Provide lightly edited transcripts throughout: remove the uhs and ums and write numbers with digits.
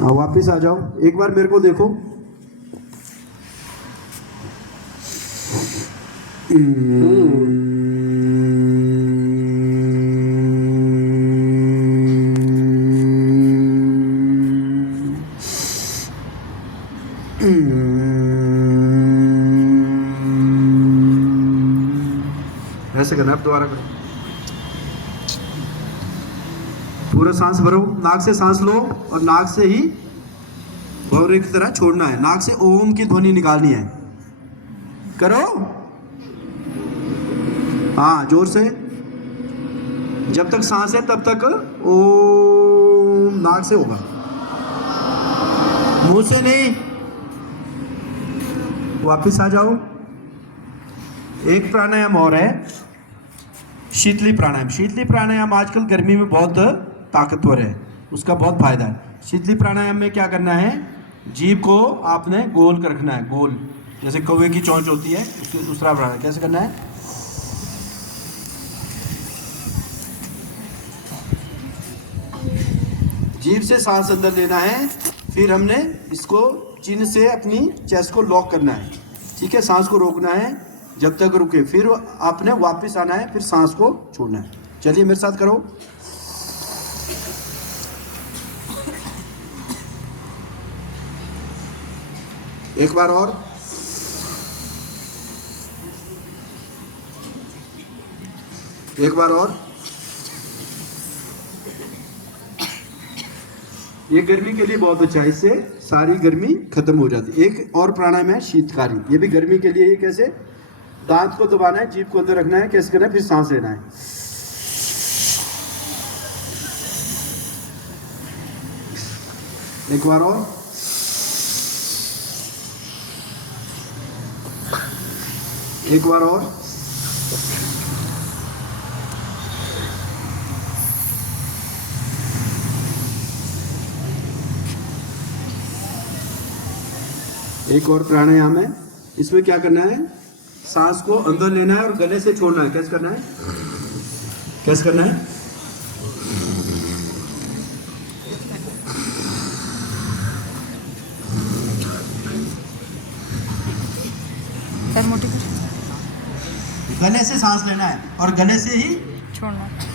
वापस आ जाओ, एक बार मेरे को देखो। ऐसे करना, अब दोबारा करो। पूरा सांस भरो, नाक से सांस लो और नाक से ही भौरे की तरह छोड़ना है। नाक से ओम की ध्वनि निकालनी है। करो, हाँ जोर से। जब तक सांस है तब तक ओम नाक से होगा, मुंह से नहीं। वापिस आ जाओ। एक प्राणायाम और है, शीतली प्राणायाम। शीतली प्राणायाम आजकल गर्मी में बहुत ताकतवर है, उसका बहुत फायदा है। शीतली प्राणायाम में क्या करना है, जीभ को आपने गोल कर रखना है, गोल, जैसे कौवे की चोंच होती है। उसके दूसरा प्राणायाम कैसे करना है, जीभ से सांस अंदर लेना है, फिर हमने इसको चिन्ह से अपनी चेस्ट को लॉक करना है। ठीक है, सांस को रोकना है जब तक रुके, फिर आपने वापस आना है, फिर सांस को छोड़ना है। चलिए मेरे साथ करो। एक बार और, एक बार और। ये गर्मी के लिए बहुत अच्छा है, इससे सारी गर्मी खत्म हो जाती है। एक और प्राणायाम है शीतकारी, ये भी गर्मी के लिए। ये कैसे, दांत को दबाना है, जीभ को अंदर रखना है, कैसे करना है, फिर सांस लेना है। एक बार और, एक बार और। एक और प्राणायाम है, इसमें क्या करना है, सांस को अंदर लेना है और गले से छोड़ना है। कैसे करना है, कैसे करना है, गले से सांस लेना है और गले से ही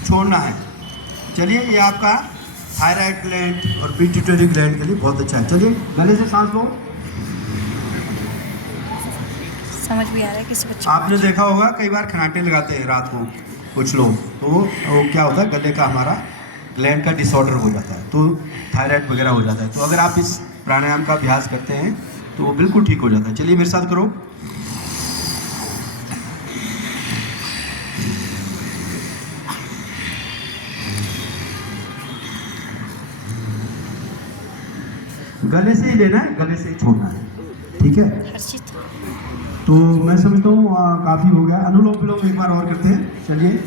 छोड़ना है। चलिए, ये आपका थायराइड ग्लैंड और पिट्यूटरी ग्लैंड के लिए बहुत अच्छा है। चलिए गले से सांस लो। समझ भी आ रहा है किसी बच्चे को। आपने देखा होगा कई बार खनाटे लगाते हैं रात को कुछ लोग, तो वो क्या होता है, गले का हमारा ग्लैंड का डिसऑर्डर हो जाता है, तो थायराइड वगैरह हो जाता है। तो अगर आप इस प्राणायाम का अभ्यास करते हैं तो वो बिल्कुल ठीक हो जाता है। चलिए मेरे साथ करो। गले से ही लेना है, गले से ही छोड़ना है। ठीक है, हर्षित, तो मैं समझता हूँ काफ़ी हो गया। अनुलोम विलोम एक बार और करते हैं। चलिए,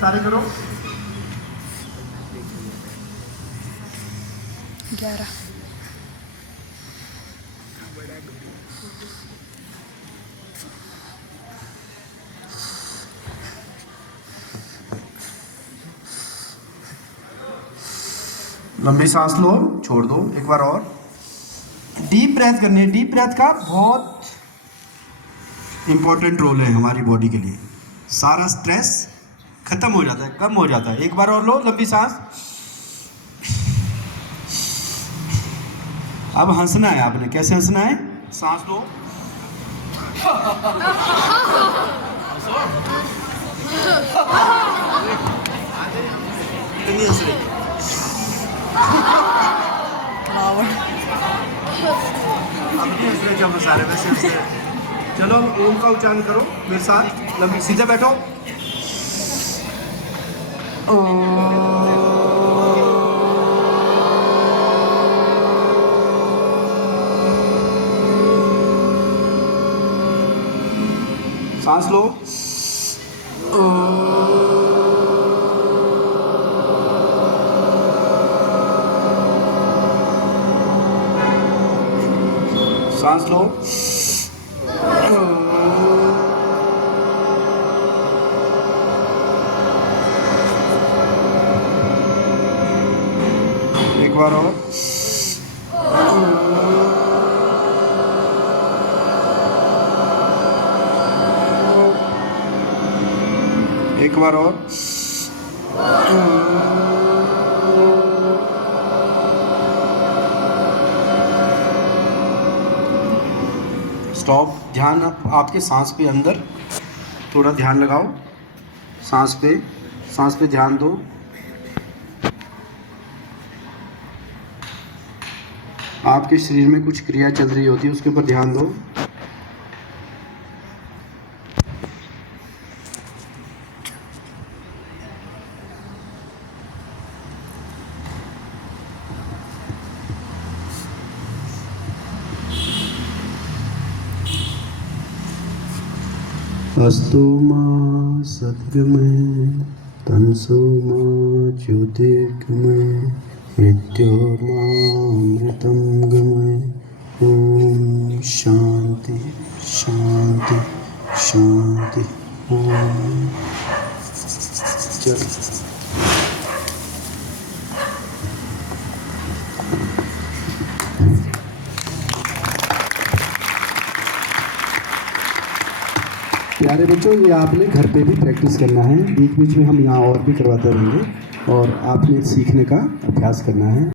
सारे करो। 11 लंबी सांस लो, छोड़ दो। एक बार और डीप ब्रेथ करनी है। डीप ब्रेथ का बहुत इंपॉर्टेंट रोल है हमारी बॉडी के लिए। सारा स्ट्रेस खत्म हो जाता है, कम हो जाता है। एक बार और लो लंबी सांस। अब हंसना है आपने। कैसे हंसना है, सांस लो, नहीं हंस रही, रावण अब नहीं हंस रहे, जब सारे वैसे हंस रहे। चलो ओम का उच्चारण करो मेरे साथ। लंबी सीधे बैठो। सांस लो। सांस लो। एक बार और। एक बार और। स्टॉप। ध्यान आपके सांस पे अंदर, थोड़ा ध्यान लगाओ सांस पे ध्यान दो। आपके शरीर में कुछ क्रिया चल रही होती है, उसके ऊपर ध्यान दो। अस्तु मां सद्गमय तमसो मां ज्योतिर्गमय मृत्योर्मामृतं गमय। ओम शांति शांति शांति। ओम। चलो। प्यारे बच्चों, ये आपने घर पे भी प्रैक्टिस करना है। बीच बीच में हम यहाँ और भी करवाते रहेंगे और आपने सीखने का अभ्यास करना है।